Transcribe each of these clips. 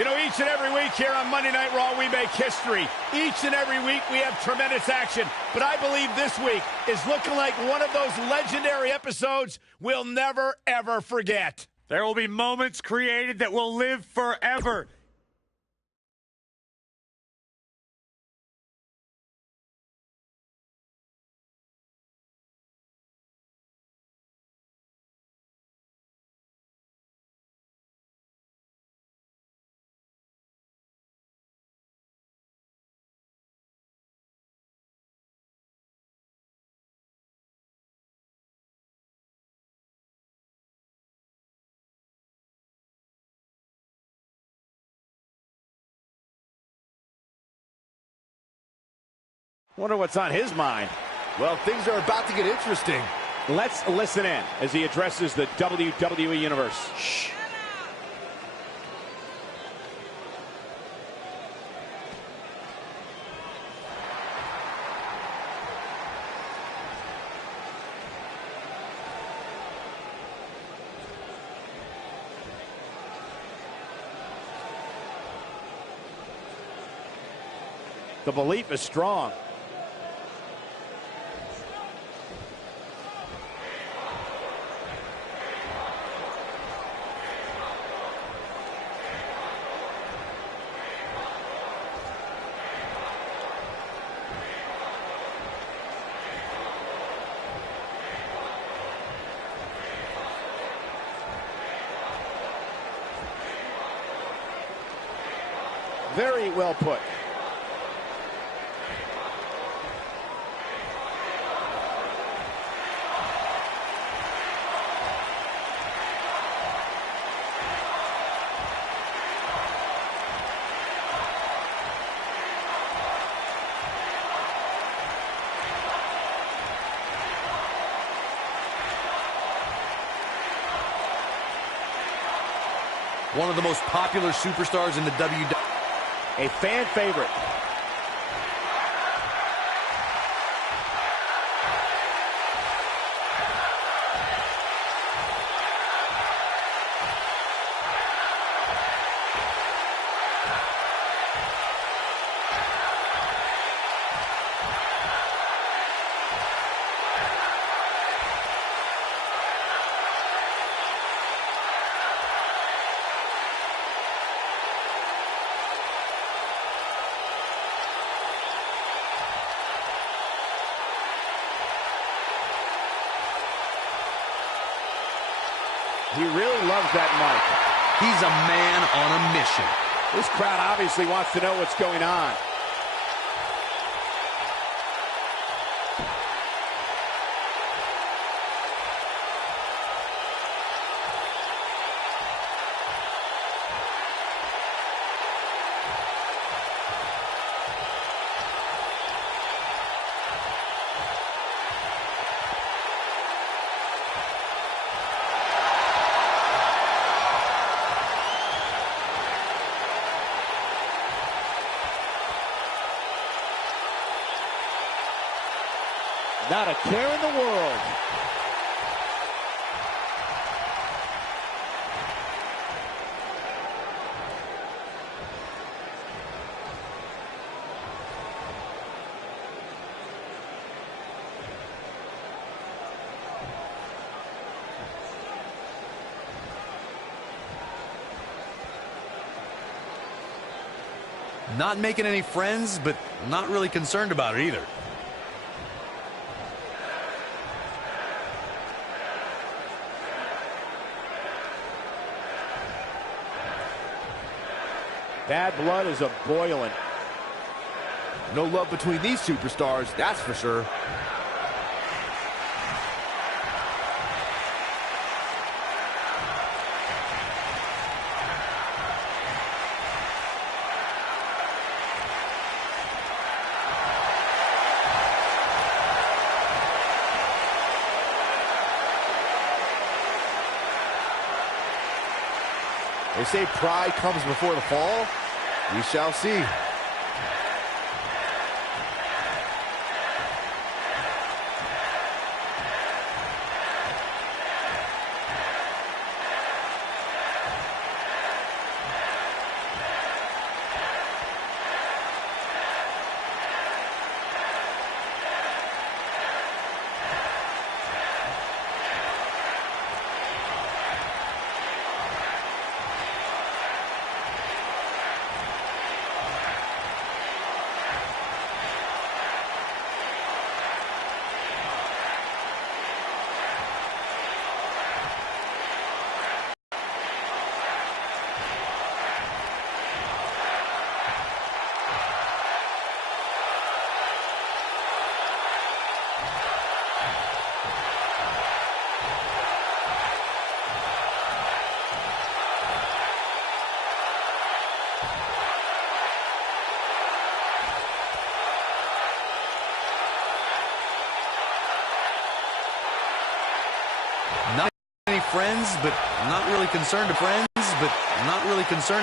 You know, each and every week here on Monday Night Raw, we make history. Each and every week, we have tremendous action. But I believe this week is looking like one of those legendary episodes we'll never, ever forget. There will be moments created that will live forever. Wonder what's on his mind. Well, things are about to get interesting. Let's listen in as he addresses the WWE Universe. Shh. The belief is strong. Very well put. One of the most popular superstars in the WWE. A fan favorite. He really loves that mic. He's a man on a mission. This crowd obviously wants to know what's going on. Not a care in the world. Not making any friends, but not really concerned about it either. Bad blood is a-boiling. No love between these superstars, that's for sure. They say pride comes before the fall. We shall see. but not really concerned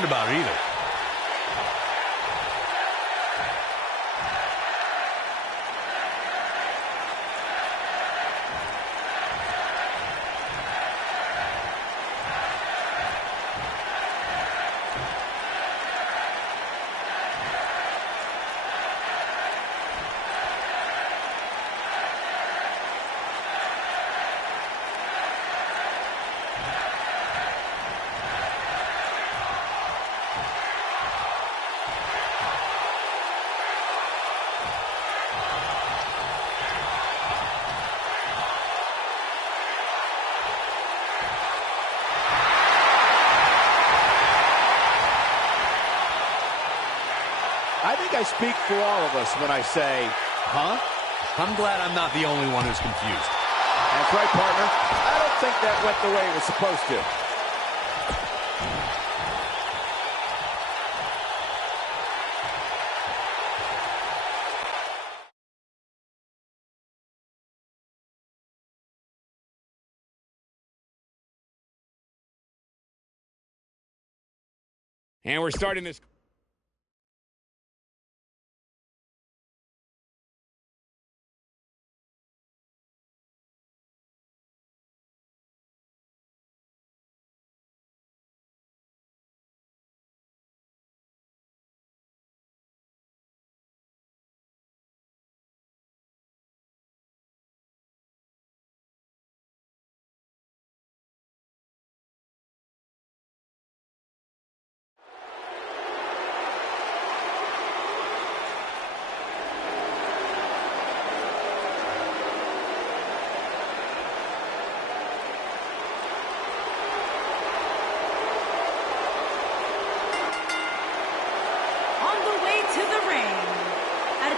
about it either. I think I speak for all of us when I say, huh? I'm glad I'm not the only one who's confused. That's right, partner. I don't think that went the way it was supposed to. And we're starting this.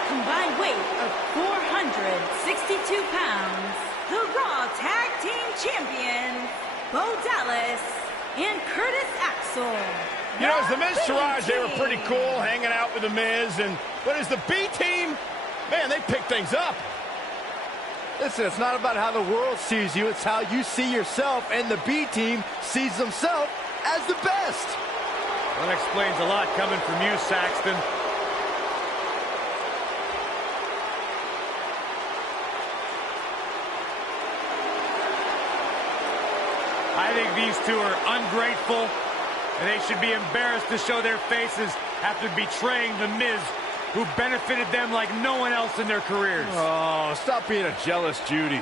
Combined weight of 462 pounds, the Raw Tag Team Champions, Bo Dallas and Curtis Axel. You know, as the Miz Taraj, they were pretty cool hanging out with the Miz, but as the B Team, man, they pick things up. Listen, it's not about how the world sees you, it's how you see yourself, and the B Team sees themselves as the best. That explains a lot coming from you, Saxton. I think these two are ungrateful, and they should be embarrassed to show their faces after betraying The Miz, who benefited them like no one else in their careers. Oh, stop being a jealous Judy.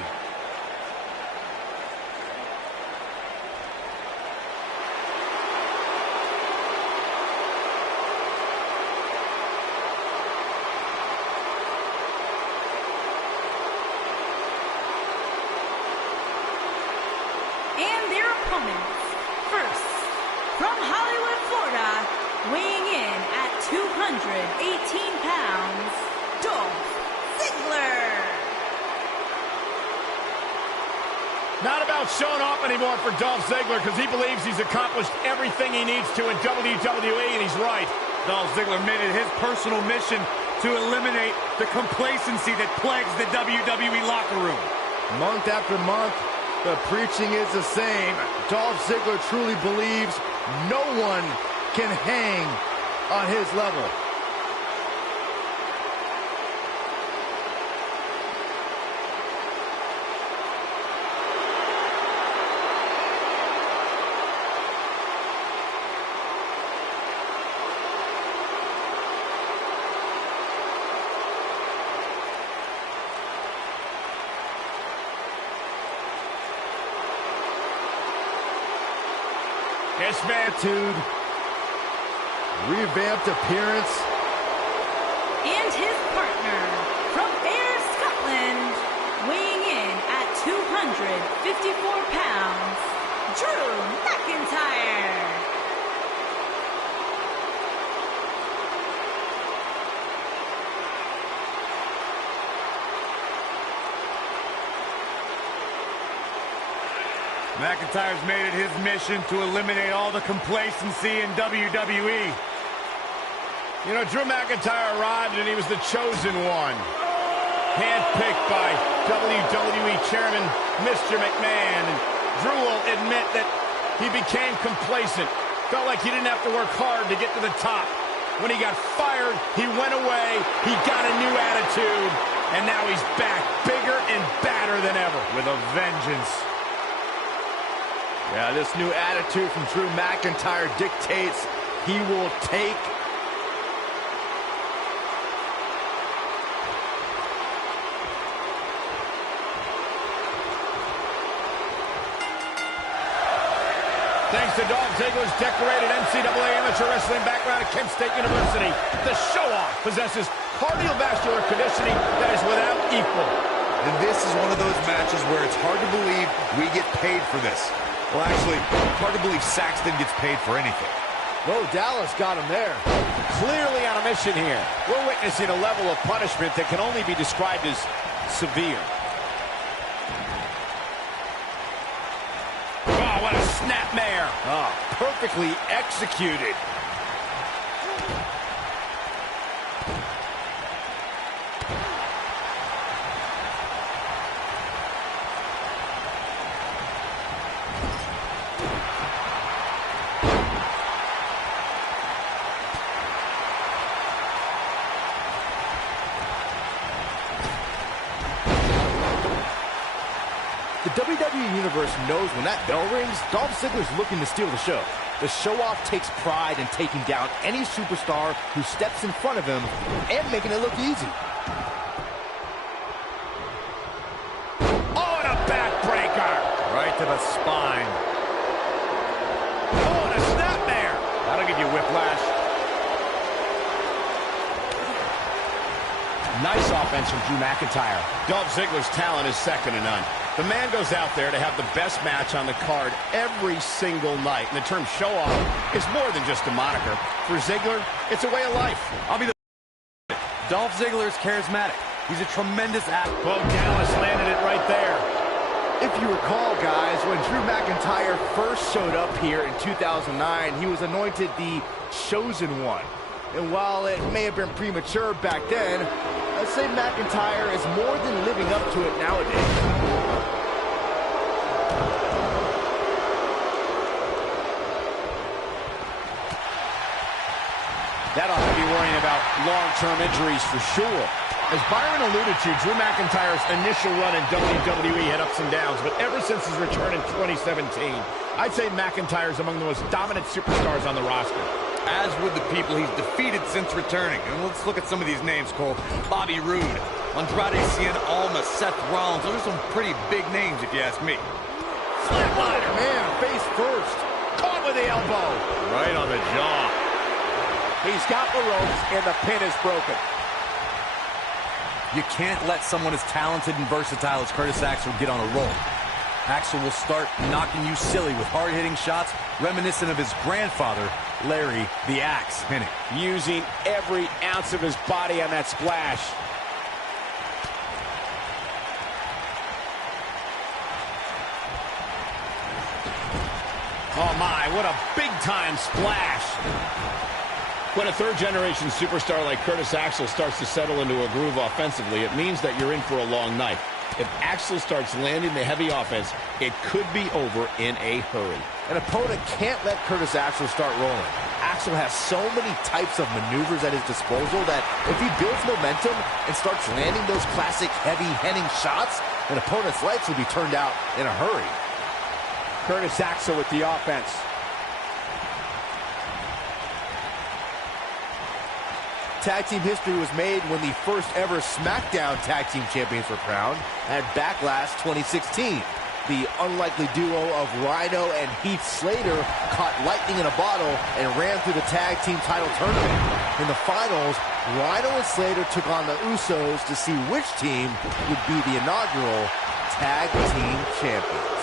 And their opponents, first, from Hollywood, Florida, weighing in at 218 pounds, Dolph Ziggler. Not about showing off anymore for Dolph Ziggler, because he believes he's accomplished everything he needs to in WWE, and he's right. Dolph Ziggler made it his personal mission to eliminate the complacency that plagues the WWE locker room. Month after month, the preaching is the same. Dolph Ziggler truly believes no one can hang on his level. Yes, man. Attitude, revamped appearance. And his partner, from Ayr, Scotland, weighing in at 254 pounds, Drew McIntyre. McIntyre's made it his mission to eliminate all the complacency in WWE. You know, Drew McIntyre arrived and he was the chosen one. Handpicked by WWE Chairman Mr. McMahon. And Drew will admit that he became complacent. Felt like he didn't have to work hard to get to the top. When he got fired, he went away, he got a new attitude, and now he's back, bigger and badder than ever. With a vengeance. Yeah, this new attitude from Drew McIntyre dictates he will take Thanks to Dolph Ziggler's decorated NCAA amateur wrestling background at Kent State University, the show-off possesses cardiovascular conditioning that is without equal. And this is one of those matches where it's hard to believe we get paid for this. Well, actually, hard to believe Saxton gets paid for anything. Whoa, Dallas got him there. Clearly on a mission here. We're witnessing a level of punishment that can only be described as severe. Oh, what a snapmare. Oh, perfectly executed. The WWE Universe knows when that bell rings, Dolph Ziggler's looking to steal the show. The show-off takes pride in taking down any superstar who steps in front of him and making it look easy. Oh, and a backbreaker. Right to the spine. Oh, and a snapmare. That'll give you whiplash. Nice offense from Drew McIntyre. Dolph Ziggler's talent is second to none. The man goes out there to have the best match on the card every single night. And the term show-off is more than just a moniker. For Ziggler, it's a way of life. I'll be the Dolph Ziggler is charismatic. He's a tremendous athlete. Well, Dallas landed it right there. If you recall, guys, when Drew McIntyre first showed up here in 2009, he was anointed the Chosen One. And while it may have been premature back then, I'd say McIntyre is more than living up to it nowadays. That ought to be worrying about long-term injuries for sure. As Byron alluded to, Drew McIntyre's initial run in WWE had ups and downs, but ever since his return in 2017, I'd say McIntyre's among the most dominant superstars on the roster. As would the people he's defeated since returning. And let's look at some of these names, Cole. Bobby Roode, Andrade Cien Almas, Seth Rollins. Those are some pretty big names, if you ask me. Flatliner. Man, face first. Caught with the elbow. Right on the jaw. He's got the ropes, and the pin is broken. You can't let someone as talented and versatile as Curtis Axel get on a roll. Axel will start knocking you silly with hard-hitting shots reminiscent of his grandfather, Larry the Axe Hennig. Using every ounce of his body on that splash. Oh my, what a big-time splash. When a third-generation superstar like Curtis Axel starts to settle into a groove offensively, it means that you're in for a long night. If Axel starts landing the heavy offense, it could be over in a hurry. An opponent can't let Curtis Axel start rolling. Axel has so many types of maneuvers at his disposal that if he builds momentum and starts landing those classic heavy-hitting shots, an opponent's lights will be turned out in a hurry. Curtis Axel with the offense. Tag team history was made when the first ever SmackDown Tag Team Champions were crowned at Backlash 2016. The unlikely duo of Rhino and Heath Slater caught lightning in a bottle and ran through the tag team title tournament. In the finals, Rhino and Slater took on the Usos to see which team would be the inaugural Tag Team Champions.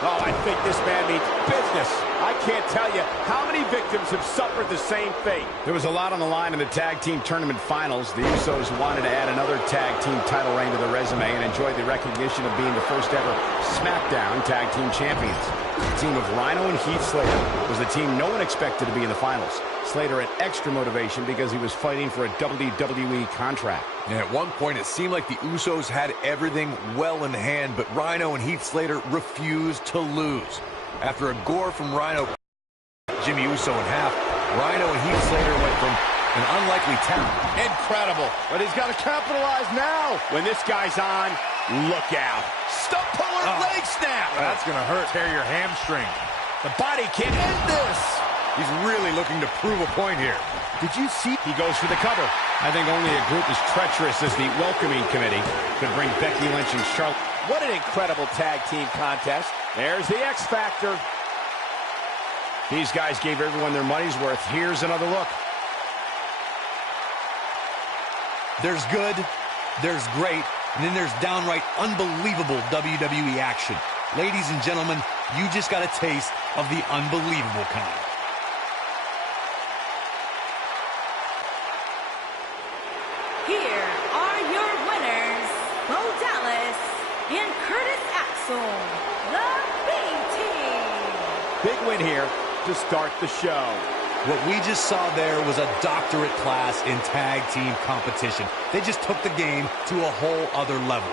Oh, I think this man means business. I can't tell you how many victims have suffered the same fate. There was a lot on the line in the tag team tournament finals. The Usos wanted to add another tag team title reign to the resume and enjoyed the recognition of being the first ever SmackDown Tag Team Champions. The team of Rhino and Heath Slater was the team no one expected to be in the finals. Slater had extra motivation because he was fighting for a WWE contract. And at one point, it seemed like the Usos had everything well in hand, but Rhino and Heath Slater refused to lose. After a gore from Rhino, Jimmy Uso in half, Rhino and Heath Slater went from an unlikely talent. Incredible. But he's got to capitalize now. When this guy's on, look out. Stump puller leg snap. That's going to hurt. Tear your hamstring. The body can't end this. He's really looking to prove a point here. Did you see? He goes for the cover. I think only a group as treacherous as the welcoming committee could bring Becky Lynch and Charlotte. What an incredible tag team contest. There's the X Factor. These guys gave everyone their money's worth. Here's another look. There's good, there's great, and then there's downright unbelievable WWE action. Ladies and gentlemen, you just got a taste of the unbelievable kind. Here are your winners, Bo Dallas and Curtis Axel, the B-Team. Big win here to start the show. What we just saw there was a doctorate class in tag team competition. They just took the game to a whole other level.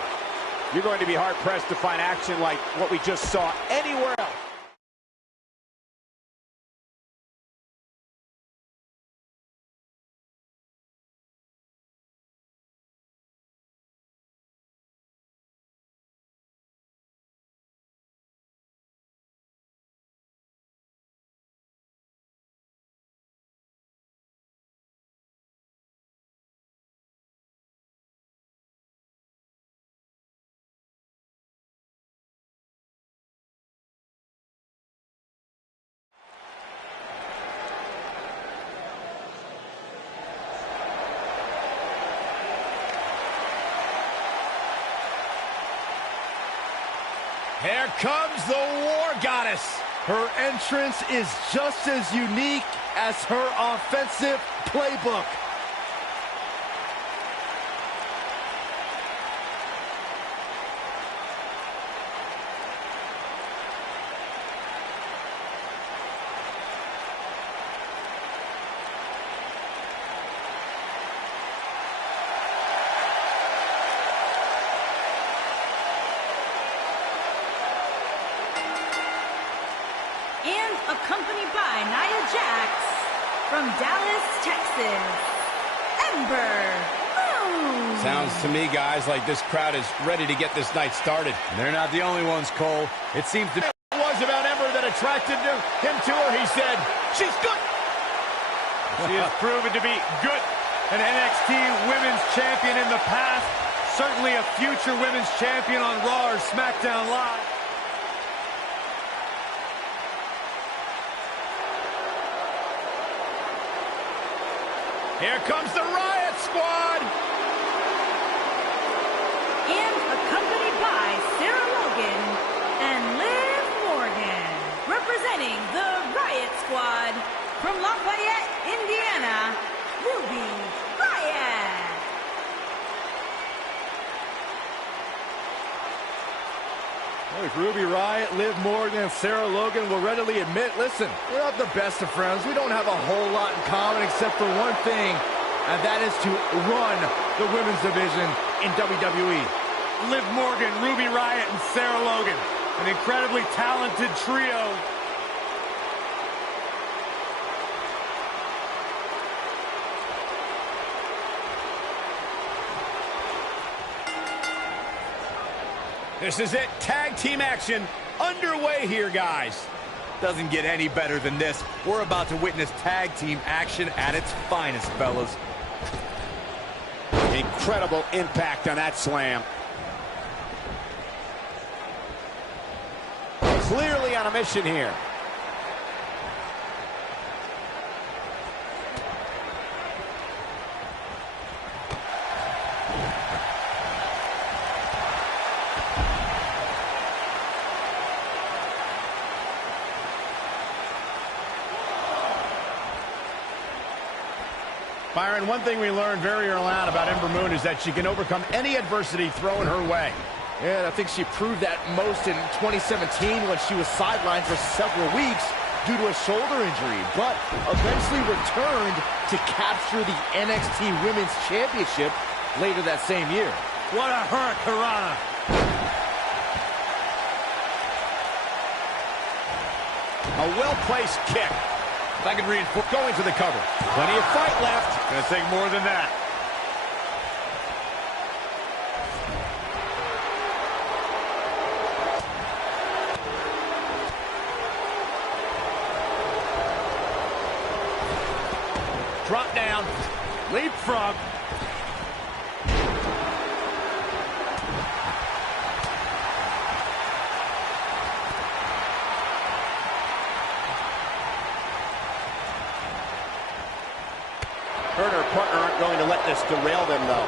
You're going to be hard-pressed to find action like what we just saw anywhere else. Here comes the War Goddess. Her entrance is just as unique as her offensive playbook. And accompanied by Nia Jax from Dallas, Texas, Ember Moon. Sounds to me, guys, like this crowd is ready to get this night started. And they're not the only ones, Cole. It seems to be... It was about Ember that attracted him to her. He said, she's good. She has proven to be good. An NXT Women's Champion in the past. Certainly a future Women's Champion on Raw or SmackDown Live. Here comes the Riot Squad. And accompanied by Sarah Logan and Liv Morgan, representing the Riot Squad from Lafayette, Indiana, Ruby Riot. Look, Ruby Riott, Liv Morgan, and Sarah Logan will readily admit, listen, we're not the best of friends. We don't have a whole lot in common except for one thing, and that is to run the women's division in WWE. Liv Morgan, Ruby Riott, and Sarah Logan. An incredibly talented trio. This is it. Tag team action underway here, guys. Doesn't get any better than this. We're about to witness tag team action at its finest, fellas. Incredible impact on that slam. Clearly on a mission here. Byron, one thing we learned very early on about Ember Moon is that she can overcome any adversity thrown her way. Yeah, and I think she proved that most in 2017 when she was sidelined for several weeks due to a shoulder injury, but eventually returned to capture the NXT Women's Championship later that same year. What a hurricanrana. A well-placed kick. If I could reinforce. Going for the cover. Plenty of fight left. Gonna take more than that. Drop down. Leapfrog. Her and her partner aren't going to let this derail them, though.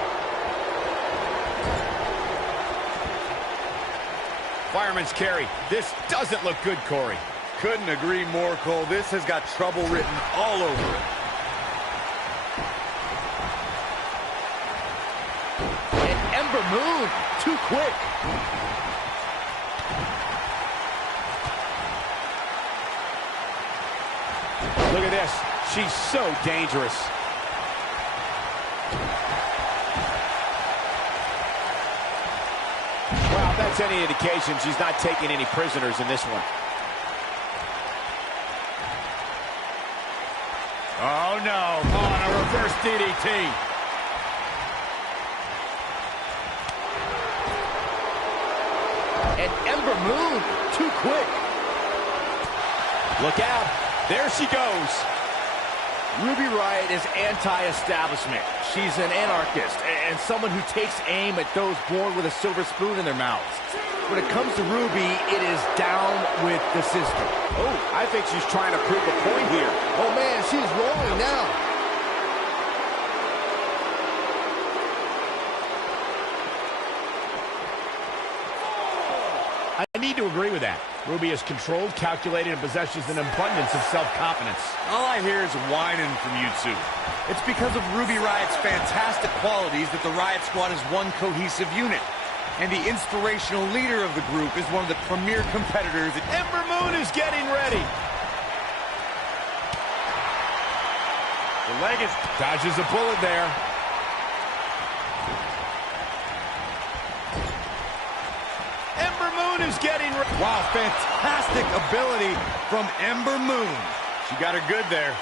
Fireman's carry. This doesn't look good, Corey. Couldn't agree more, Cole. This has got trouble written all over it. And Ember Moon, too quick. Look at this. She's so dangerous. Well, if that's any indication, she's not taking any prisoners in this one. Oh, no. On a reverse DDT. And Ember Moon, too quick. Look out. There she goes. Ruby Riott is anti-establishment. She's an anarchist and someone who takes aim at those born with a silver spoon in their mouths. When it comes to Ruby, it is down with the system. Oh, I think she's trying to prove a point here. Oh man, she's rolling now. I need to agree with that. Ruby is controlled, calculated, and possesses an abundance of self-confidence. All I hear is whining from you two. It's because of Ruby Riott's fantastic qualities that the Riott Squad is one cohesive unit. And the inspirational leader of the group is one of the premier competitors. Ember Moon is getting ready. The leg is... Dodges a bullet there. Ember Moon is getting ready. Wow, fantastic ability from Ember Moon. She got her good there.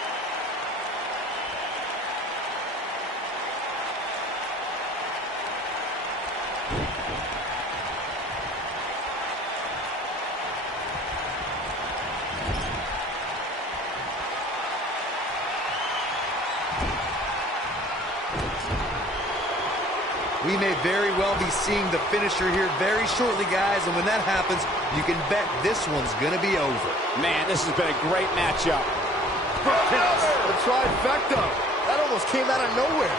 We may very well be seeing the finisher here very shortly, guys, and when that happens, you can bet this one's gonna be over. Man, this has been a great matchup. The trifecta. That almost came out of nowhere.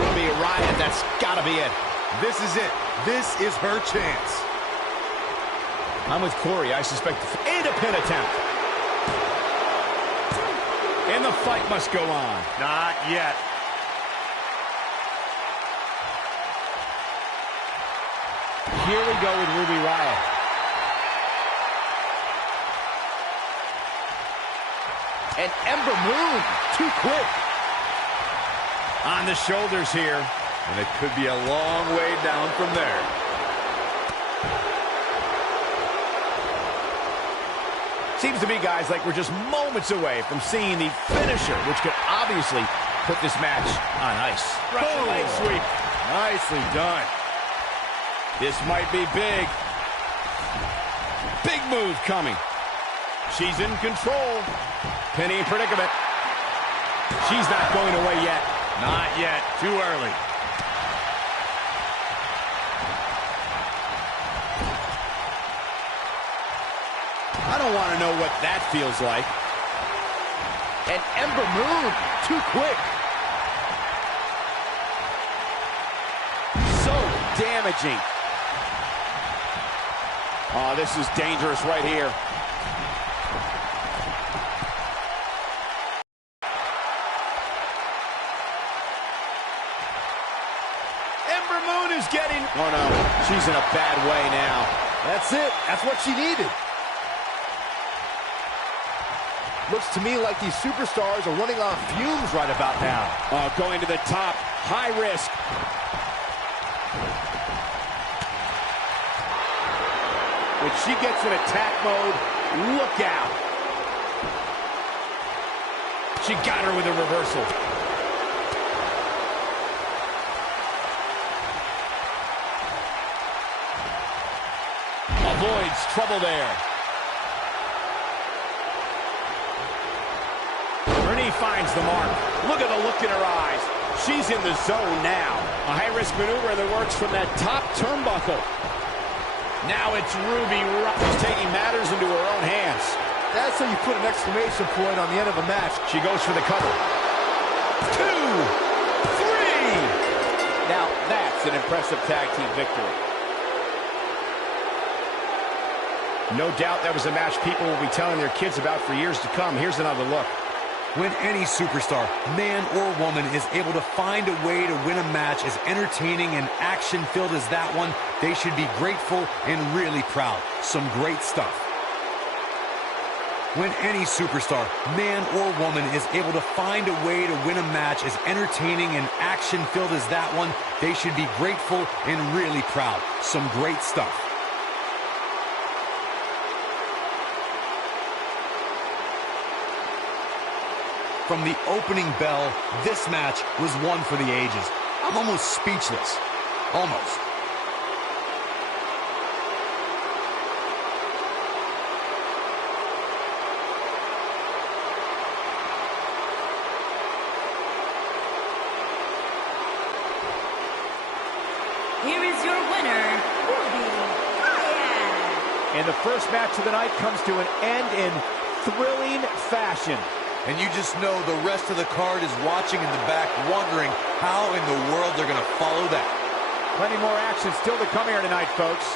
Ruby Riott, that's gotta be it. This is it. This is her chance. I'm with Corey. I suspect and a pin attempt. And the fight must go on. Not yet. Here we go with Ruby Riott. And Ember Moon, too quick. On the shoulders here. And it could be a long way down from there. Seems to me, guys, like we're just moments away from seeing the finisher, which could obviously put this match on ice. Russian leg sweep. Nicely done. This might be big. Big move coming. She's in control. Penny in predicament. She's not going away yet. Not yet. Too early. I don't want to know what that feels like. And Ember Moon, too quick. So damaging. Oh, this is dangerous right here. Ember Moon is getting... Oh, no. She's in a bad way now. That's it. That's what she needed. Looks to me like these superstars are running on fumes right about now. Going to the top. High risk. she gets in attack mode, look out. She got her with a reversal. Avoids trouble there. Renee finds the mark. Look at the look in her eyes. She's in the zone now. A high-risk maneuver that works from that top turnbuckle. Now it's Ruby Riott taking matters into her own hands. That's how you put an exclamation point on the end of a match. She goes for the cover. 2, 3. Now that's an impressive tag team victory. No doubt that was a match people will be telling their kids about for years to come. Here's another look. When any superstar, man or woman, is able to find a way to win a match as entertaining and action-filled as that one, they should be grateful and really proud. Some great stuff. When any superstar, man or woman, is able to find a way to win a match as entertaining and action-filled as that one, they should be grateful and really proud. Some great stuff. From the opening bell, this match was one for the ages. I'm almost speechless. Almost. Here is your winner, Ruby Riott. And the first match of the night comes to an end in thrilling fashion. And you just know the rest of the card is watching in the back, wondering how in the world they're going to follow that. Plenty more action still to come here tonight, folks.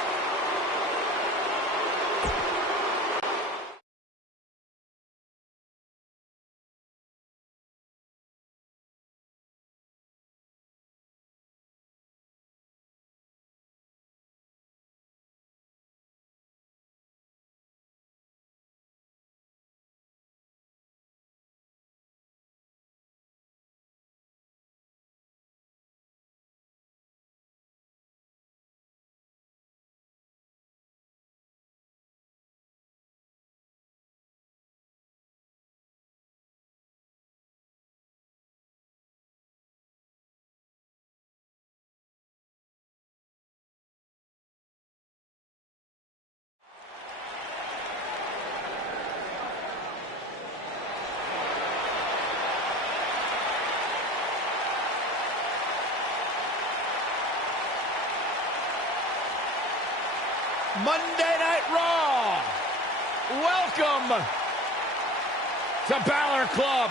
Monday Night Raw. Welcome to Balor Club.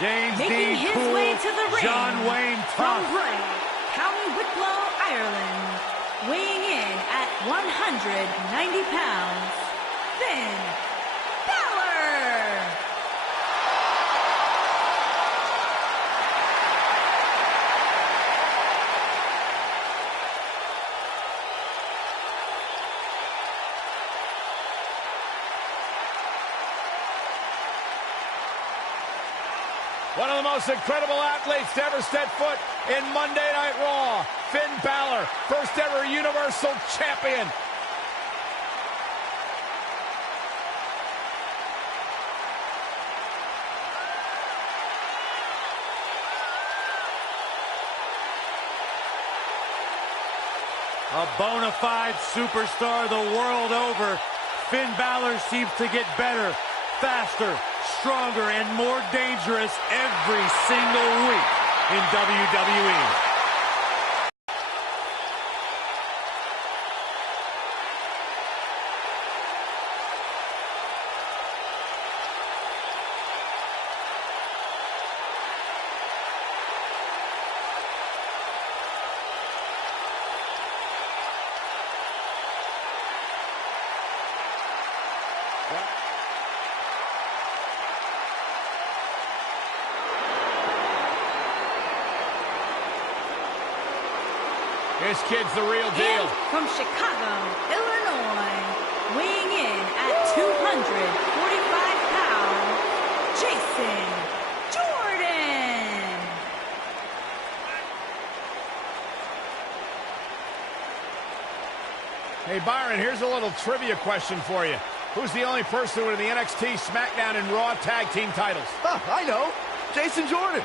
James Making Dean his Cool, way to the ring John Wayne from Tough. Bray, County Wicklow, Ireland, weighing in at 190 pounds, Finn Balor. One of the most incredible athletes to ever step foot in Monday Night Raw, Finn Balor, first ever Universal Champion. A bona fide superstar the world over, Finn Balor seems to get better, faster, stronger, and more dangerous every single week in WWE. This kid's the real deal. And from Chicago, Illinois, weighing in at 245 pounds, Jason Jordan. Hey, Byron, here's a little trivia question for you. Who's the only person with the NXT, SmackDown, and Raw tag team titles? I know. Jason Jordan.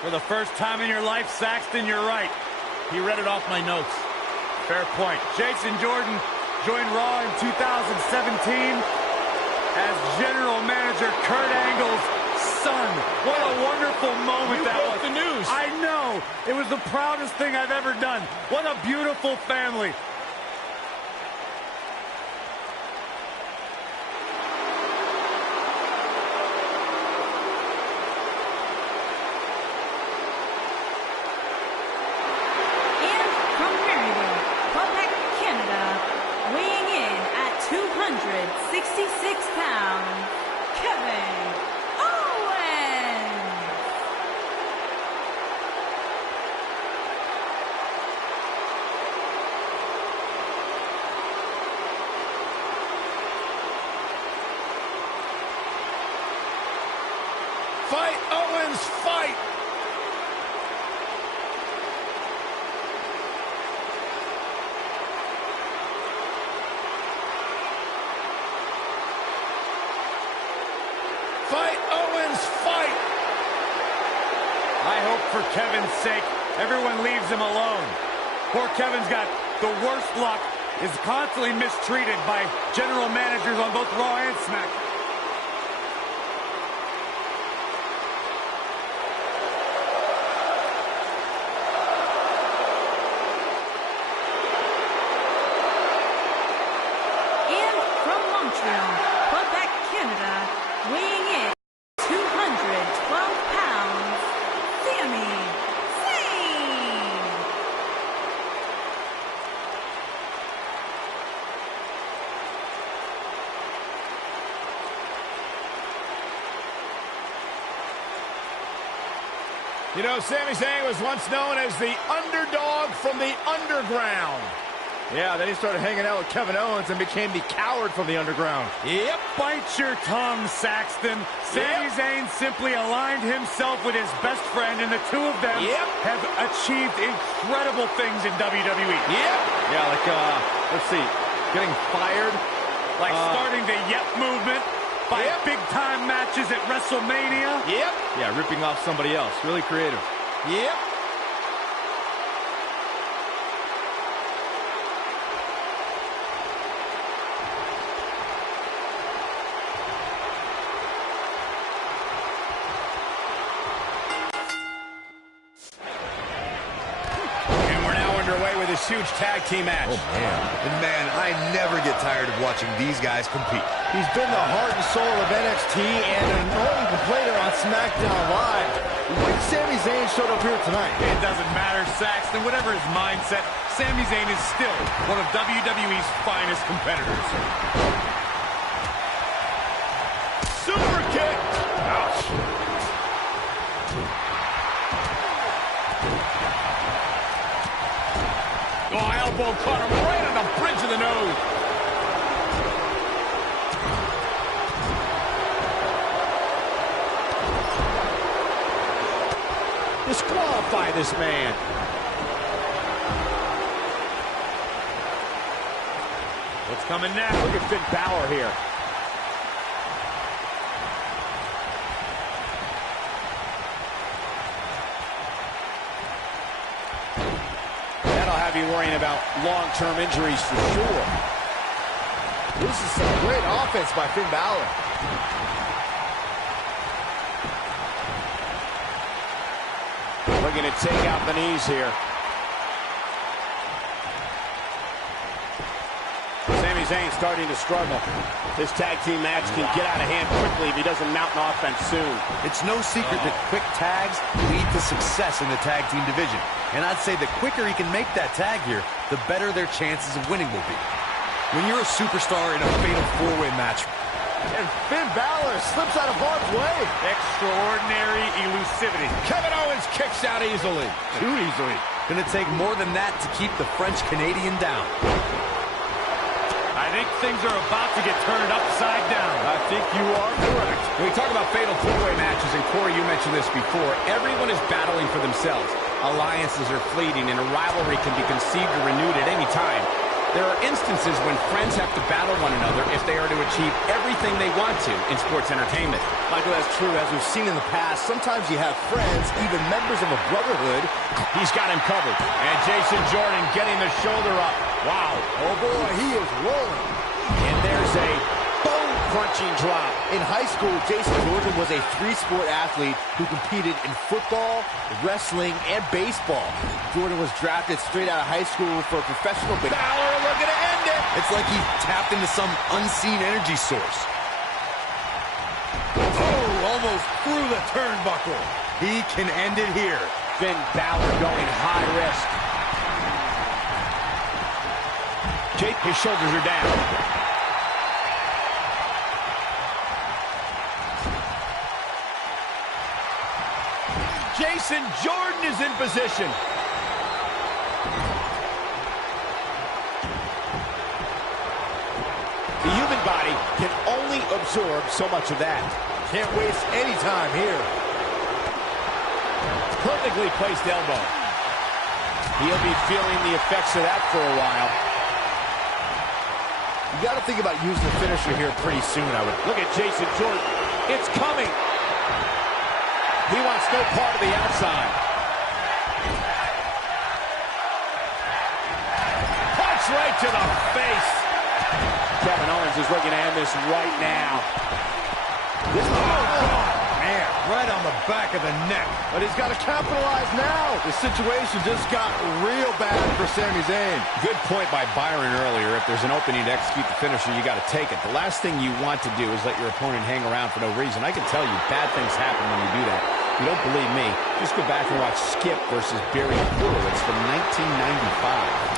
For the first time in your life, Saxton, you're right. He read it off my notes. Fair point. Jason Jordan joined Raw in 2017 as General Manager Kurt Angle's son. What a wonderful moment You that broke was. the news. I know. It was the proudest thing I've ever done. What a beautiful family. And from Maryville, Quebec, Canada, weighing in at 266 pounds, Kevin Owens. Fight, Owens, fight! Fight, Owens, fight! I hope for Kevin's sake, everyone leaves him alone. Poor Kevin's got the worst luck, is constantly mistreated by general managers on both Raw and SmackDown. And from Montreal, Quebec, Canada, weighing in 212 pounds, Sami Zayn. You know, Sami Zayn was once known as the underdog from the underground. Yeah, then he started hanging out with Kevin Owens and became the coward from the underground. Yep, bite your tongue, Saxton. Sami Zayn simply aligned himself with his best friend, and the two of them have achieved incredible things in WWE. Yeah, like, let's see, getting fired. Like starting the Yep movement by big-time matches at WrestleMania. Yeah, ripping off somebody else. Really creative. And we're now underway with this huge tag team match. And man, I never get tired of watching these guys compete. He's been the heart and soul of NXT and an annoying complainer on SmackDown Live. When Sami Zayn showed up here tonight. It doesn't matter, Saxton. Whatever his mindset, Sami Zayn is still one of WWE's finest competitors. Super kick! Ouch! Oh, elbow caught him right on the bridge of the nose. Disqualify this man. What's coming next? Look at Finn Balor here. That'll have you worrying about long-term injuries for sure. This is some great offense by Finn Balor. Looking to take out the knees here. Sami Zayn starting to struggle. This tag team match can get out of hand quickly if he doesn't mount an offense soon. It's no secret that quick tags lead to success in the tag team division. And I'd say the quicker he can make that tag here, the better their chances of winning will be. When you're a superstar in a fatal four-way match, And Finn Balor slips out of harm's way. Extraordinary elusivity. Kevin Owens kicks out easily. Too easily. Going to take more than that to keep the French-Canadian down. I think things are about to get turned upside down. I think you are correct. When we talk about fatal four-way matches, and Corey, you mentioned this before, everyone is battling for themselves. Alliances are fleeting, and a rivalry can be conceived or renewed at any time. There are instances when friends have to battle one another if they are to achieve everything they want to in sports entertainment. Michael, that's true. As we've seen in the past, sometimes you have friends, even members of a brotherhood. He's got him covered. And Jason Jordan getting the shoulder up. Wow. Oh, boy, he is rolling. And there's a bone-crunching drop. In high school, Jason Jordan was a three-sport athlete who competed in football, wrestling, and baseball. Jordan was drafted straight out of high school for professional baseball. Balor looking to end it. It's like he tapped into some unseen energy source. Oh, almost through the turnbuckle. He can end it here. Finn Balor going high risk. Jake, his shoulders are down. Jason Jordan is in position. The human body can only absorb so much of that. Can't waste any time here. Perfectly placed elbow. He'll be feeling the effects of that for a while. You got to think about using the finisher here pretty soon, I would. Look at Jason Jordan. It's coming. He wants no part of the outside. Punch right to the face. Kevin Owens is looking to end this right now. This man, right on the back of the neck. But he's got to capitalize now. The situation just got real bad for Sami Zayn. Good point by Byron earlier. If there's an opening to execute the finisher, you got to take it. The last thing you want to do is let your opponent hang around for no reason. I can tell you, bad things happen when you do that. If you don't believe me, just go back and watch Skip versus Barry Horowitz from 1995.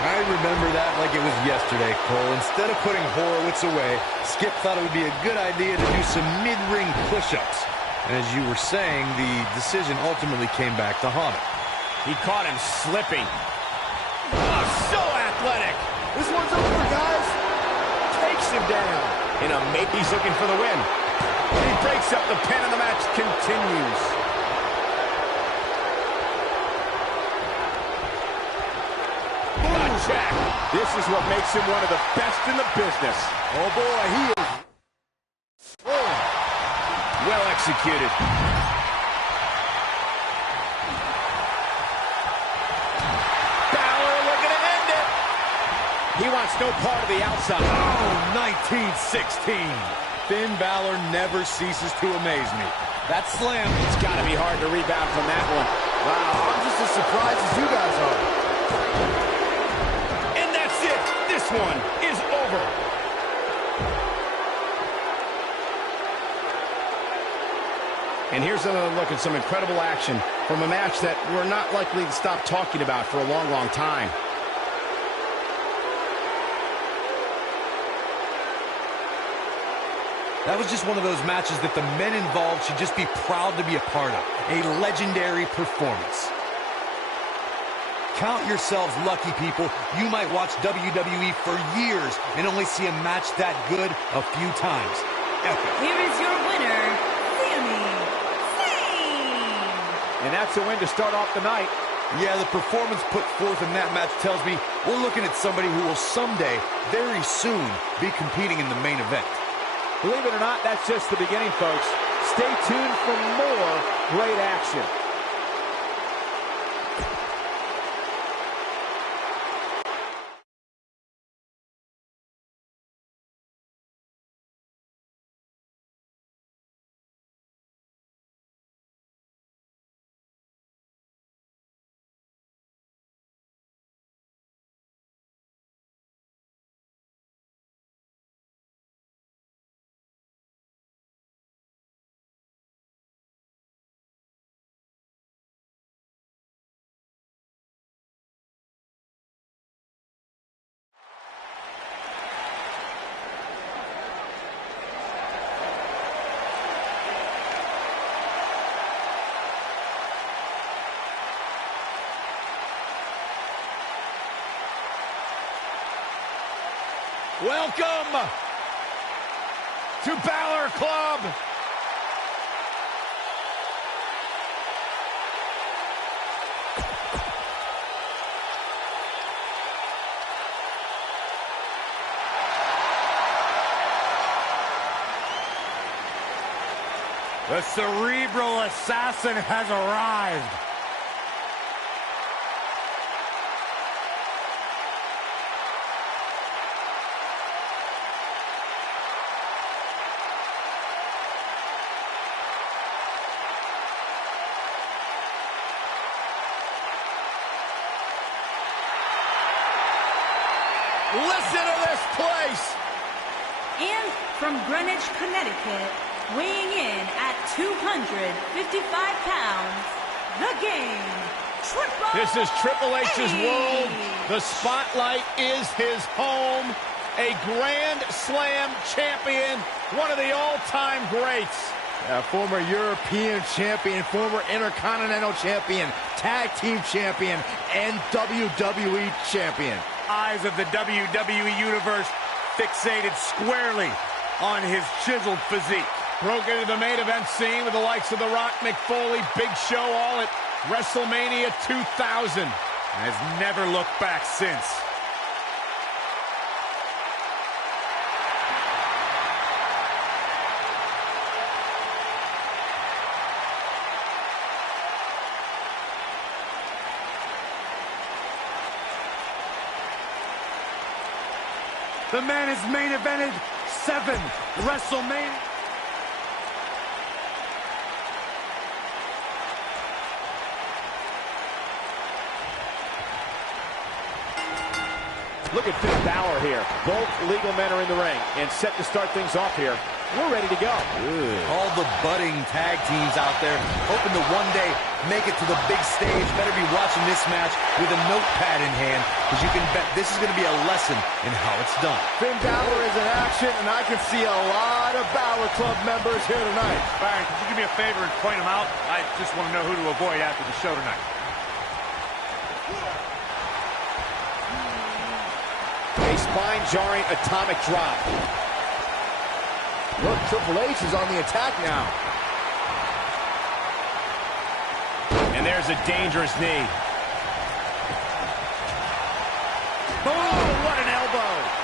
I remember that like it was yesterday, Cole. Instead of putting Horowitz away, Skip thought it would be a good idea to do some mid-ring push-ups. And as you were saying, the decision ultimately came back to haunt him. He caught him slipping. Oh, so athletic. This one's over, guys. Takes him down. He's looking for the win. He breaks up the pin and the match continues. Check. This is what makes him one of the best in the business. Oh, boy, he is rolling. Well executed. Balor looking to end it. He wants no part of the outside. Oh, 1916. Finn Balor never ceases to amaze me. That slam. It's got to be hard to rebound from that one. Wow, I'm just as surprised as you guys are. And that's it. This one is over. And here's another look at some incredible action from a match that we're not likely to stop talking about for a long, long time. That was just one of those matches that the men involved should just be proud to be a part of. A legendary performance. Count yourselves lucky, people. You might watch WWE for years and only see a match that good a few times. Epic. Here is your winner, Sami Zayn. And that's a win to start off the night. Yeah, the performance put forth in that match tells me we're looking at somebody who will someday, very soon, be competing in the main event. Believe it or not, that's just the beginning, folks. Stay tuned for more great action. Welcome to Balor Club. The cerebral assassin has arrived. Listen to this place. And from Greenwich, Connecticut, weighing in at 255 pounds, the Game, Triple This is Triple H's H. world. The spotlight is his home. A Grand Slam champion, one of the all-time greats. Former European champion, former Intercontinental champion, Tag Team champion, and WWE champion. Eyes of the WWE Universe fixated squarely on his chiseled physique. Broke into the main event scene with the likes of The Rock, Mick Foley, Big Show, all at WrestleMania 2000. And has never looked back since. The man has main evented 7 WrestleMania. Look at Finn Balor here. Both legal men are in the ring and set to start things off here. We're ready to go. All the budding tag teams out there hoping to one day make it to the big stage. Better be watching this match with a notepad in hand, because you can bet this is going to be a lesson in how it's done. Finn Balor is in action, and I can see a lot of Balor Club members here tonight. Byron, could you do me a favor and point him out? I just want to know who to avoid after the show tonight. A spine-jarring atomic drop. Look, Triple H is on the attack now. And there's a dangerous knee. Oh, what an elbow.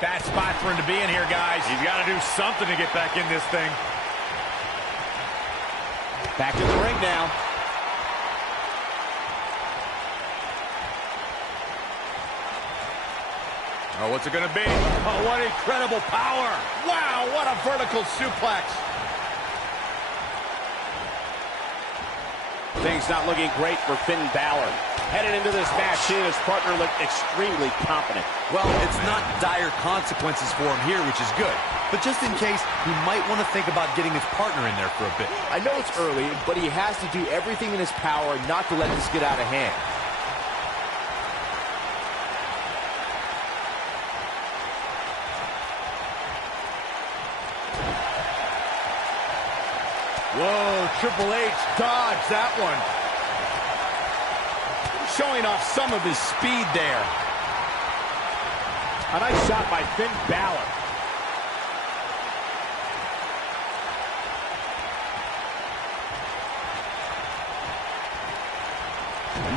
Bad spot for him to be in here, guys. He's got to do something to get back in this thing. Back in the ring now. Oh, what's it going to be? Oh, what incredible power. Wow, what a vertical suplex. Things not looking great for Finn Balor. Headed into this match, he and his partner look extremely confident. Well, it's not dire consequences for him here, which is good. But just in case, he might want to think about getting his partner in there for a bit. I know it's early, but he has to do everything in his power not to let this get out of hand. Whoa, Triple H dodged that one. Showing off some of his speed there. A nice shot by Finn Balor.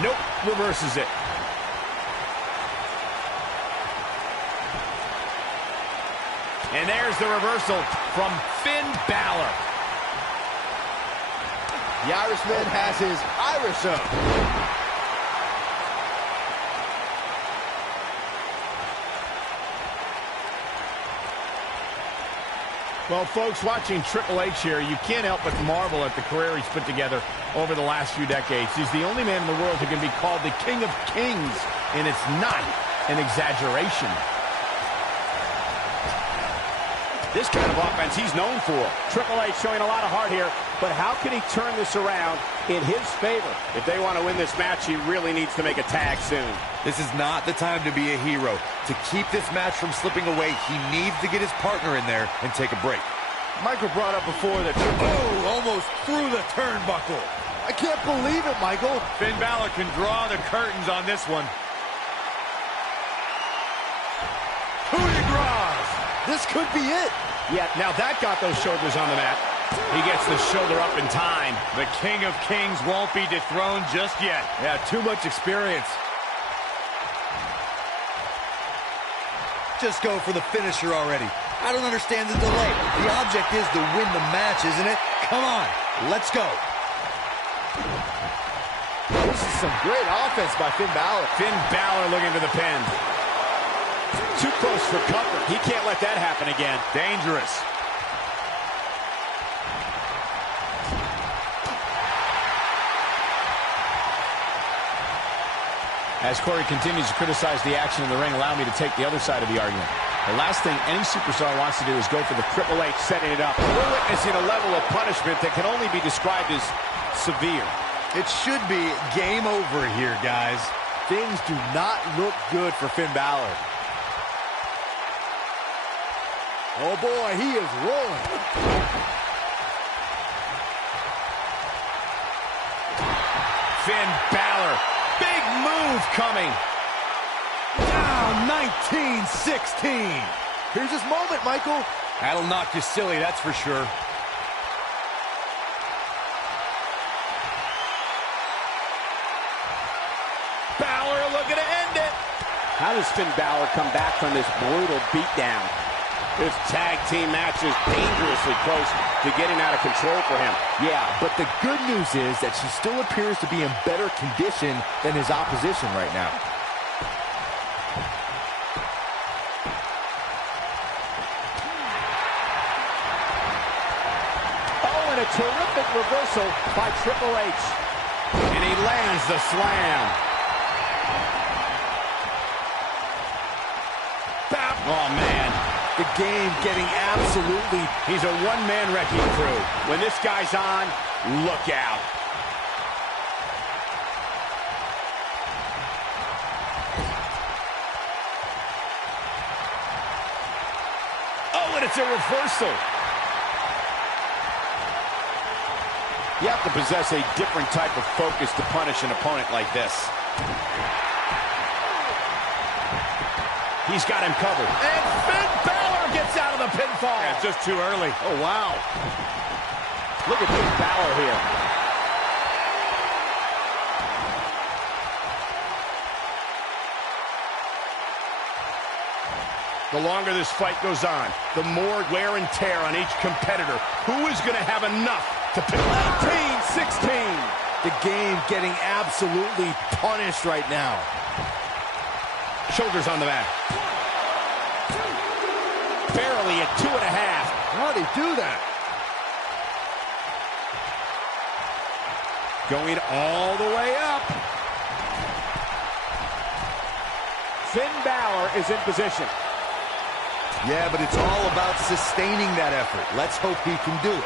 Nope, reverses it. And there's the reversal from Finn Balor. The Irishman has his Irish up. Well, folks, watching Triple H here, you can't help but marvel at the career he's put together over the last few decades. He's the only man in the world who can be called the King of Kings, and it's not an exaggeration. This kind of offense he's known for. Triple H showing a lot of heart here, but how can he turn this around in his favor? If they want to win this match, he really needs to make a tag soon. This is not the time to be a hero. To keep this match from slipping away, he needs to get his partner in there and take a break. Michael brought up before that. Oh, almost through the turnbuckle. I can't believe it, Michael. Finn Balor can draw the curtains on this one. Coup de grace. This could be it. Yeah, now that got those shoulders on the mat. He gets the shoulder up in time. The King of Kings won't be dethroned just yet. Yeah, too much experience. Just go for the finisher already. I don't understand the delay. The object is to win the match, isn't it? Come on, let's go. This is some great offense by Finn Balor. Finn Balor looking for the pin. Too close for comfort. He can't let that happen again. Dangerous. As Corey continues to criticize the action in the ring, allow me to take the other side of the argument. The last thing any superstar wants to do is go for the Triple H setting it up. We're witnessing a level of punishment that can only be described as severe. It should be game over here, guys. Things do not look good for Finn Balor. Oh boy, he is rolling. Finn Balor. Big move coming. Down 19-16. Here's his moment, Michael. That'll knock you silly, that's for sure. Balor looking to end it. How does Finn Balor come back from this brutal beatdown? This tag team match is dangerously close to getting out of control for him. Yeah, but the good news is that she still appears to be in better condition than his opposition right now. Oh, and a terrific reversal by Triple H. And he lands the slam. Oh, man. The game getting absolutely... He's a one-man wrecking crew. When this guy's on, look out. Oh, and it's a reversal. You have to possess a different type of focus to punish an opponent like this. He's got him covered. And Finn Balor gets out of the pinfall. Yeah, it's just too early. Oh, wow. Look at Finn Balor here. The longer this fight goes on, the more wear and tear on each competitor. Who is going to have enough to pick? 19-16. The game getting absolutely punished right now. Shoulders on the mat. Barely at 2.5. How'd he do that? Going all the way up. Finn Balor is in position. Yeah, but it's all about sustaining that effort. Let's hope he can do it.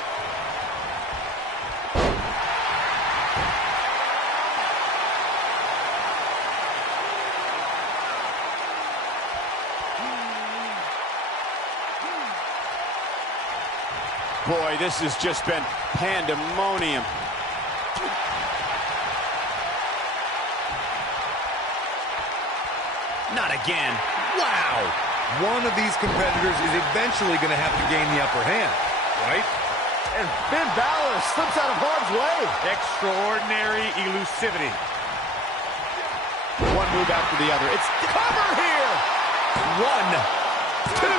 Boy, this has just been pandemonium. Not again. Wow! One of these competitors is eventually going to have to gain the upper hand, right? And Finn Balor slips out of harm's way. Extraordinary elusivity. One move after the other. It's cover here. 1, 2.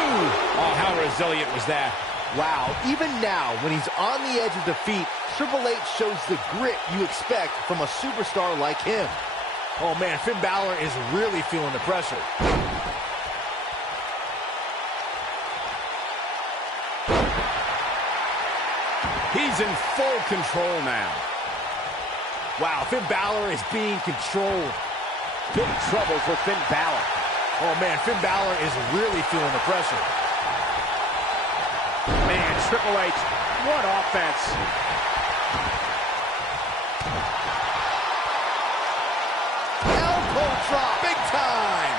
Oh, how resilient was that? Wow, even now, when he's on the edge of defeat, Triple H shows the grit you expect from a superstar like him. Oh man, Finn Balor is really feeling the pressure. He's in full control now. Wow, Finn Balor is being controlled. Big trouble for Finn Balor. Oh, man, Finn Balor is really feeling the pressure. Man, Triple H, what offense. Elbow drop, big time.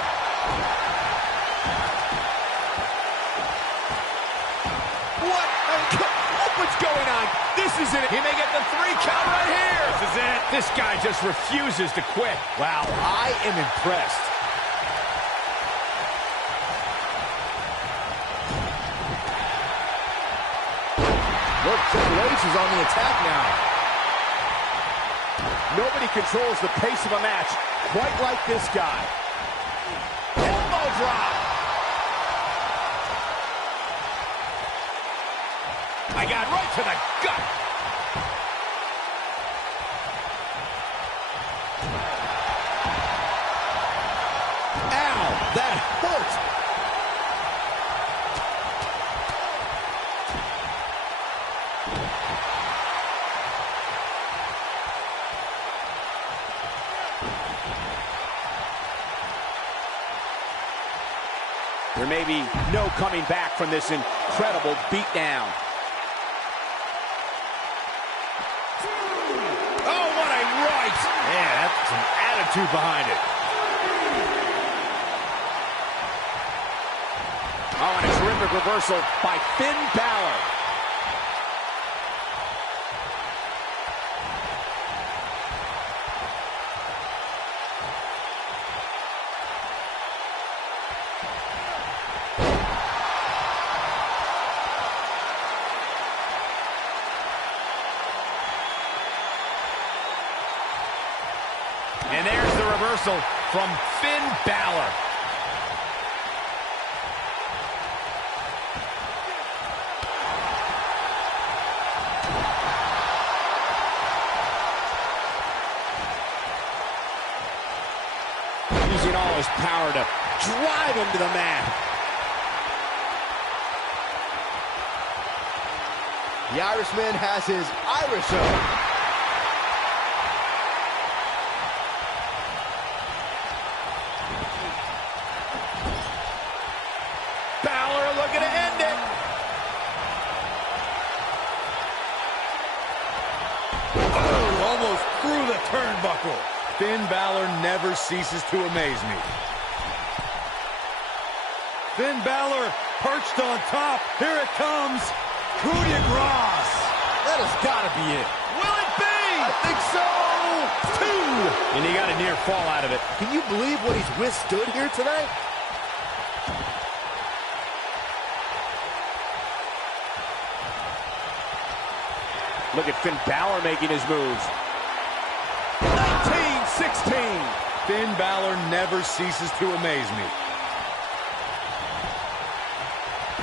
What's going on? This is it. He may get the 3 count right here. This is it. This guy just refuses to quit. Wow, I am impressed. Look, Triple H is on the attack now. Nobody controls the pace of a match quite like this guy. Elbow drop. I got right to the gut. Ow, that hurt. There may be no coming back from this incredible beatdown. Oh, what a right. Man, that's some attitude behind it. Oh, and a terrific reversal by Finn Balor. And there's the reversal from Finn Balor. Using all his power to drive him to the mat. The Irishman has his Irish on. Balor looking to end it. Oh, almost through the turnbuckle. Finn Balor never ceases to amaze me. Finn Balor perched on top. Here it comes. Coup de grace. That has got to be it. Will it be? I think so. 2. And he got a near fall out of it. Can you believe what he's withstood here tonight? Look at Finn Balor making his moves. 19-16. Finn Balor never ceases to amaze me.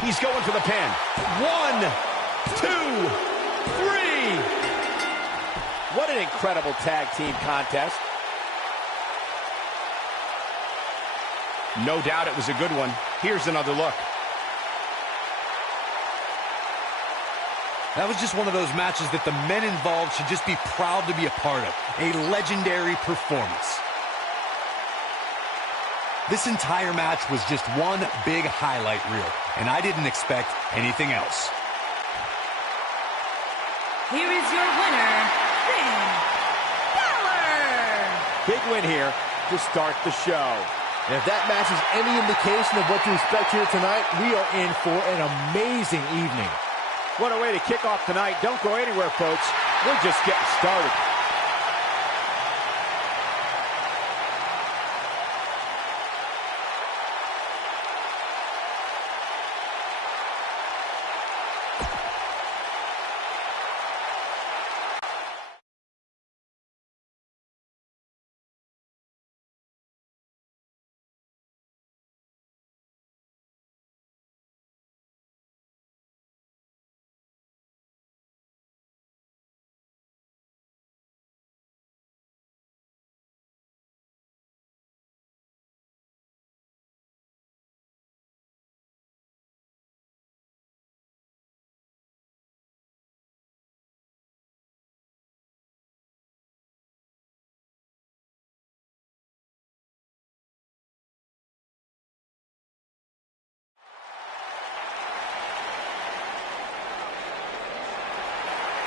He's going for the pin. 1, 2, 3. What an incredible tag team contest. No doubt it was a good one. Here's another look. That was just one of those matches that the men involved should just be proud to be a part of. A legendary performance. This entire match was just one big highlight reel, and I didn't expect anything else. Here is your winner, Finn Balor. Big win here to start the show. And if that match is any indication of what to expect here tonight, we are in for an amazing evening. What a way to kick off tonight. Don't go anywhere, folks. We're just getting started.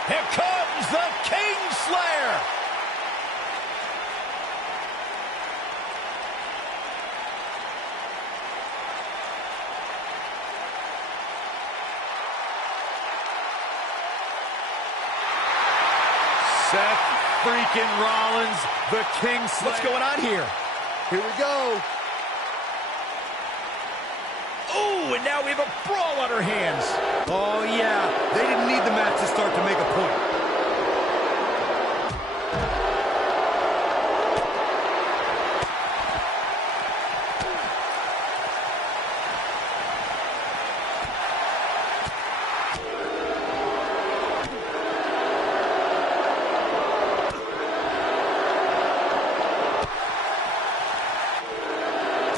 Here comes the Kingslayer. Seth freaking Rollins, the Kingslayer. What's going on here? Here we go. Oh, and now we have a brawl on our hands. Oh, yeah. They didn't need the match to start to make a point.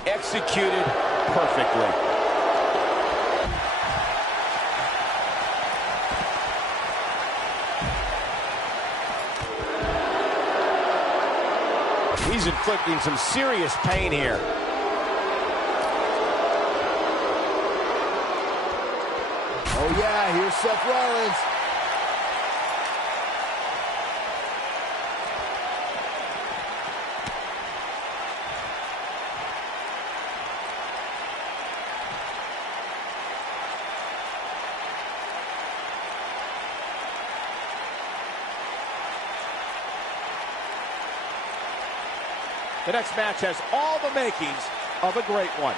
Executed perfectly. He's inflicting some serious pain here. Oh, yeah, here's Seth Rollins. The next match has all the makings of a great one.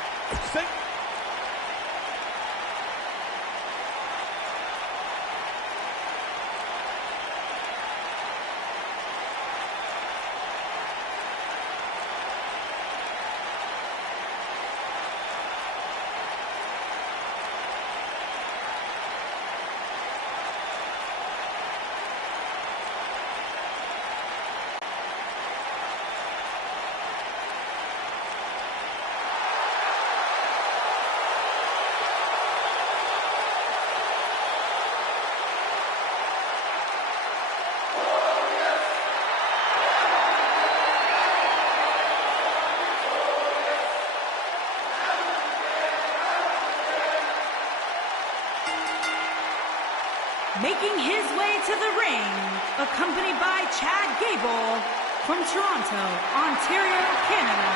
Making his way to the ring, accompanied by Chad Gable from Toronto, Ontario, Canada,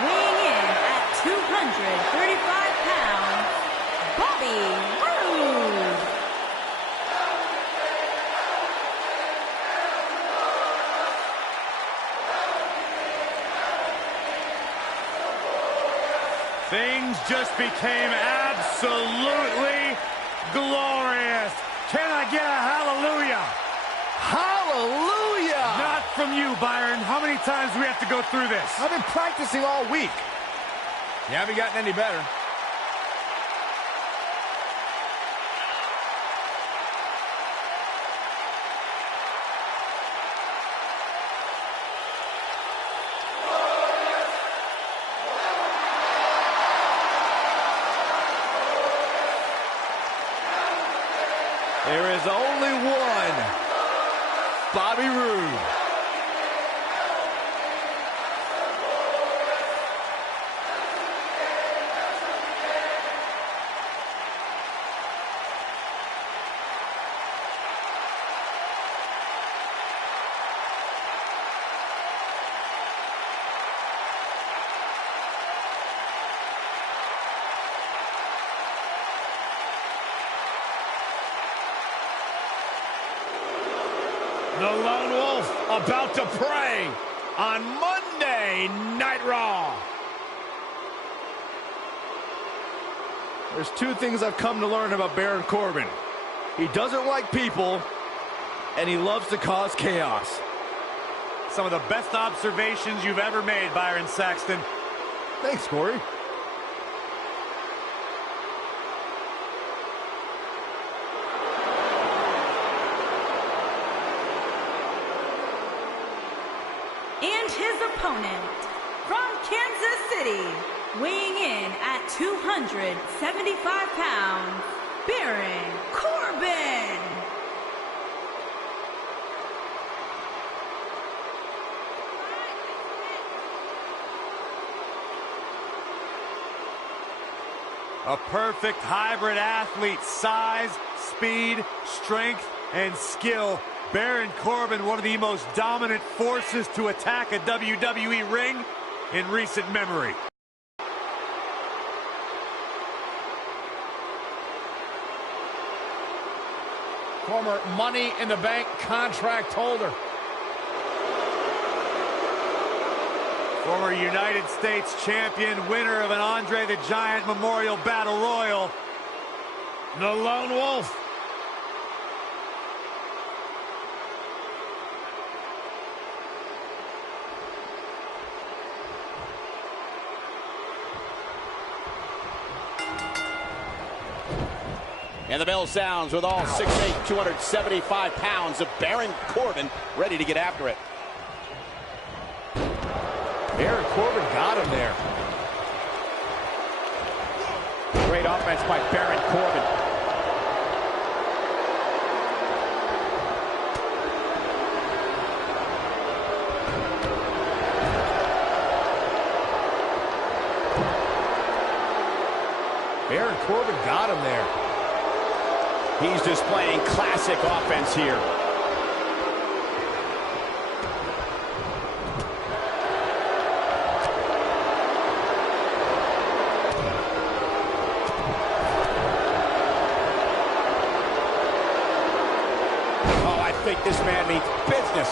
weighing in at 235 pounds, Bobby Roode. Things just became absolutely glorious. Can I get a hallelujah? Hallelujah! Not from you, Byron. How many times do we have to go through this? I've been practicing all week. You haven't gotten any better. There is only one Bobby Roode. The Lone Wolf about to prey on Monday Night Raw. There's two things I've come to learn about Baron Corbin. He doesn't like people, and he loves to cause chaos. Some of the best observations you've ever made, Byron Saxton. Thanks, Corey. And his opponent, from Kansas City, weighing in at 275 pounds, Baron Corbin. A perfect hybrid athlete, size, speed, strength, and skill. Baron Corbin, one of the most dominant forces to attack a WWE ring in recent memory. Former Money in the Bank contract holder. Former United States champion, winner of an Andre the Giant Memorial Battle Royal. The Lone Wolf. And the bell sounds with all 6'8", 275 pounds of Baron Corbin ready to get after it. Baron Corbin got him there. Great offense by Baron Corbin. Baron Corbin got him there. He's displaying classic offense here. Oh, I think this man means business.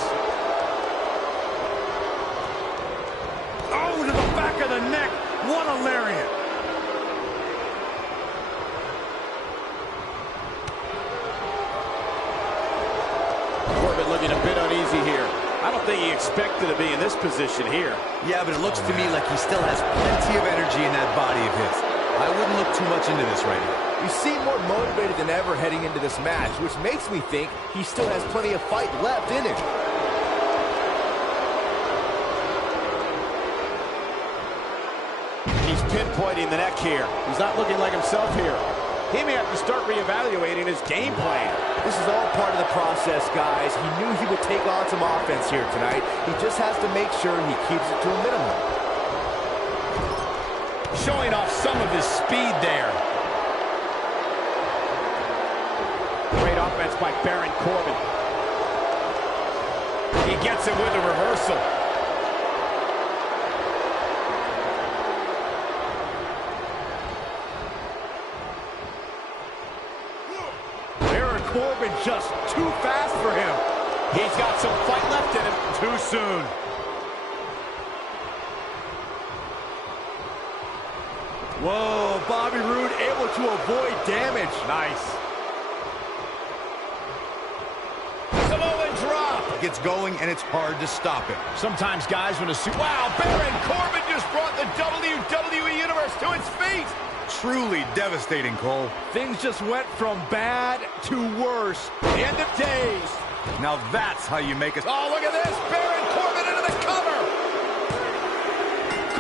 Oh, to the back of the neck. What a lariat. Corbin looking a bit uneasy here. I don't think he expected to be in this position here. Yeah, but it looks to me like he still has plenty of energy in that body of his. I wouldn't look too much into this right now. You seem more motivated than ever heading into this match, which makes me think he still has plenty of fight left in him. He's pinpointing the neck here. He's not looking like himself here. He may have to start reevaluating his game plan. This is all part of the process, guys. He knew he would take on some offense here tonight. He just has to make sure he keeps it to a minimum. Showing off some of his speed there. Great offense by Baron Corbin. He gets it with a reversal. Baron Corbin just too fast for him. He's got some fight left in him. Too soon. Whoa, Bobby Roode able to avoid damage. Nice. Samoan drop. Gets going, and it's hard to stop him. Sometimes guys when a suit. Wow, Baron Corbin just brought the WWE Universe to its feet. Truly devastating, Cole. Things just went from bad to worse. End of days. Now that's how you make a... Oh, look at this. Baron Corbin into the cover.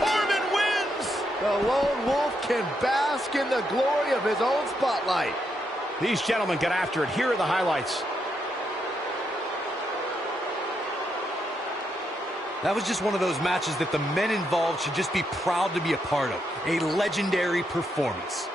Corbin wins. The Lone Wolf can bask in the glory of his own spotlight. These gentlemen got after it. Here are the highlights. That was just one of those matches that the men involved should just be proud to be a part of. A legendary performance.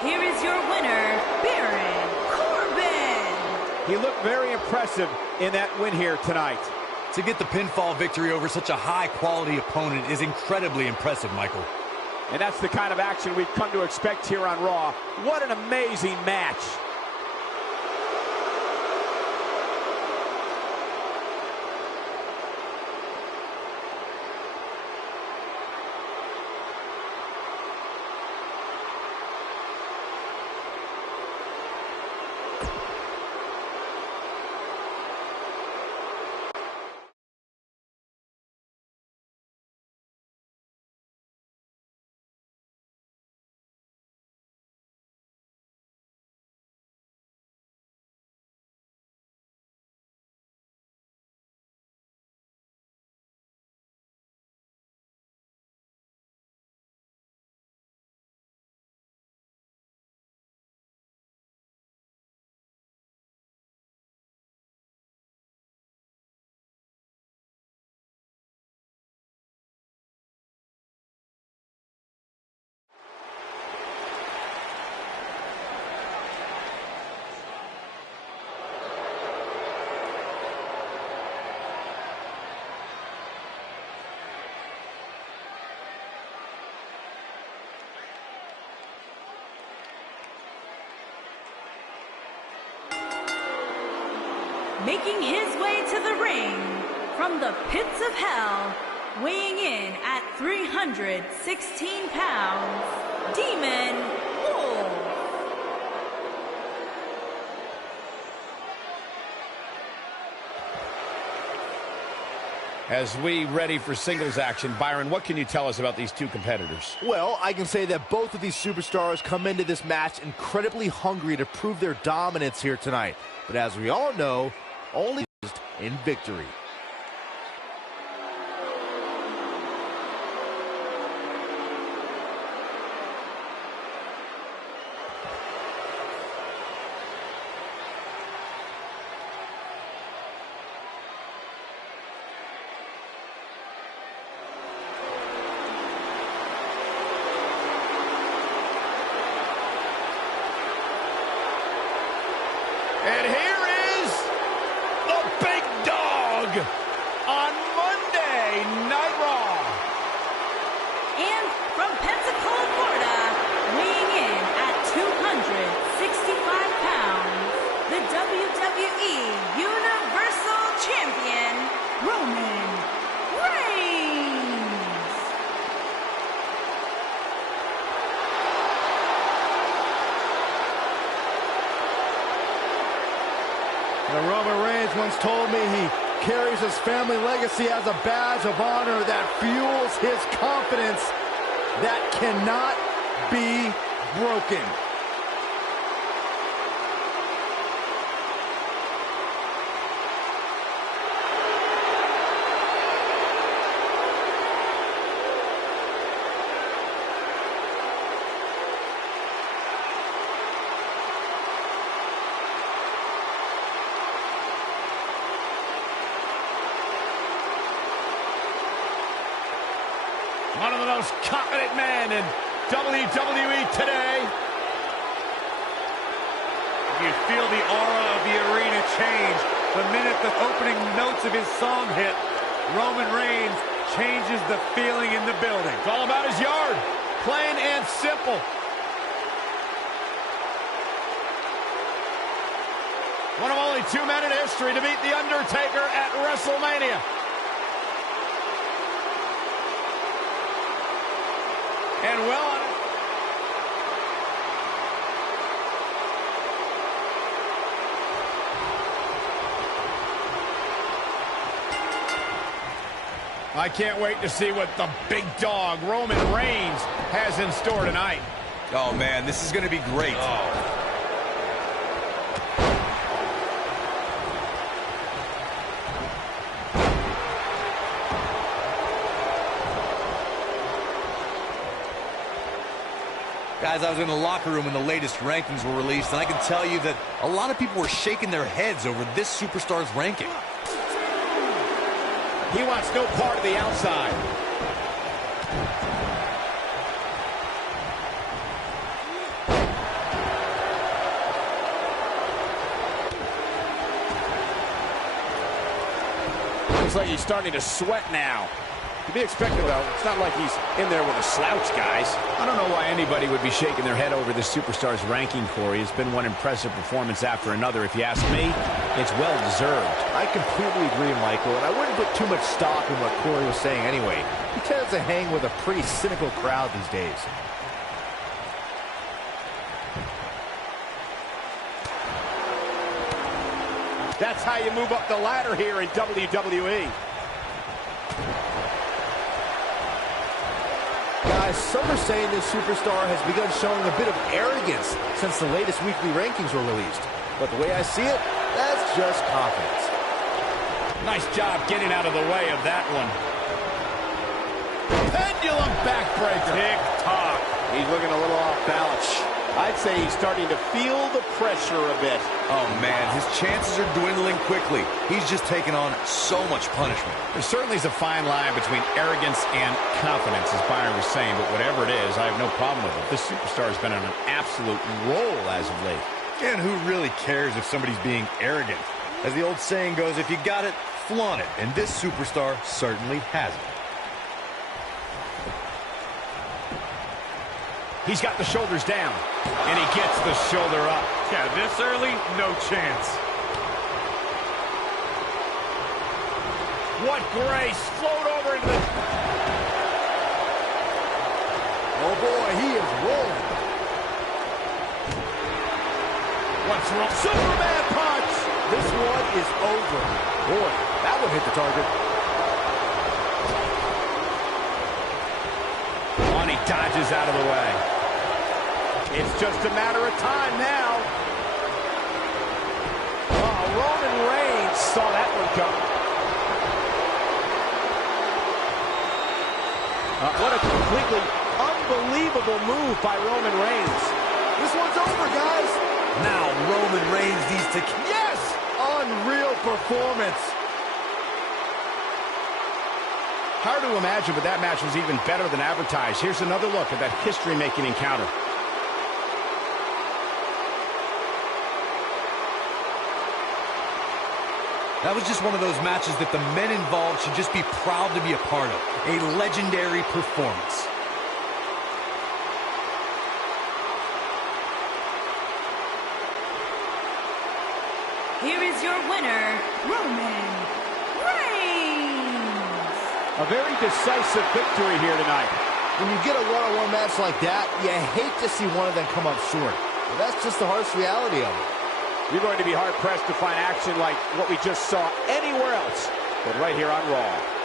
Here is your winner, Baron Corbin. He looked very impressive in that win here tonight. To get the pinfall victory over such a high-quality opponent is incredibly impressive, Michael. And that's the kind of action we've come to expect here on Raw. What an amazing match. Making his way to the ring from the pits of hell, weighing in at 316 pounds, Demon Wolf. As we ready for singles action, Byron, what can you tell us about these two competitors? Well, I can say that both of these superstars come into this match incredibly hungry to prove their dominance here tonight. But as we all know, only in victory. And here is the big dog on Monday Night Raw. And from Pensacola, Florida, weighing in at 265 pounds, the WWE Universal Champion, Roman Reigns. Roman Reigns once told me he carries his family legacy as a badge of honor that fuels his confidence that cannot be broken. One of the most confident men in WWE today. You feel the aura of the arena change the minute the opening notes of his song hit. Roman Reigns changes the feeling in the building. It's all about his yard. Plain and simple. One of only 2 men in history to beat The Undertaker at WrestleMania. And well on it. I can't wait to see what the big dog, Roman Reigns, has in store tonight. Oh, man, this is going to be great. Guys, I was in the locker room when the latest rankings were released, and I can tell you that a lot of people were shaking their heads over this superstar's ranking. He wants no part of the outside. Looks like he's starting to sweat now. To be expected, though. It's not like he's in there with a slouch, guys. I don't know why anybody would be shaking their head over this superstar's ranking, Corey. It's been one impressive performance after another. If you ask me, it's well-deserved. I completely agree, Michael, and I wouldn't put too much stock in what Corey was saying anyway. He tends to hang with a pretty cynical crowd these days. That's how you move up the ladder here in WWE. Guys, some are saying this superstar has begun showing a bit of arrogance since the latest weekly rankings were released. But the way I see it, that's just confidence. Nice job getting out of the way of that one. Pendulum backbreaker. Tick-tock. He's looking a little off balance. I'd say he's starting to feel the pressure a bit. Oh, man, his chances are dwindling quickly. He's just taken on so much punishment. There certainly is a fine line between arrogance and confidence, as Byron was saying, but whatever it is, I have no problem with it. This superstar has been on an absolute roll as of late. And who really cares if somebody's being arrogant? As the old saying goes, if you got it, flaunt it. And this superstar certainly has it. He's got the shoulders down, and he gets the shoulder up. Yeah, this early, no chance. What grace. Float over into the... Oh, boy, he is rolling. What's wrong? Superman punch! This one is over. Boy, that one hit the target. He dodges out of the way. It's just a matter of time now. Oh, Roman Reigns saw that one coming. What a completely unbelievable move by Roman Reigns. This one's over, guys. Now Roman Reigns needs to... Yes! Unreal performance. Hard to imagine, but that match was even better than advertised. Here's another look at that history-making encounter. That was just one of those matches that the men involved should just be proud to be a part of. A legendary performance. Here is your winner, Roman Reigns. A very decisive victory here tonight. When you get a one-on-one match like that, you hate to see one of them come up short. But that's just the harsh reality of it. You're going to be hard-pressed to find action like what we just saw anywhere else, but right here on Raw.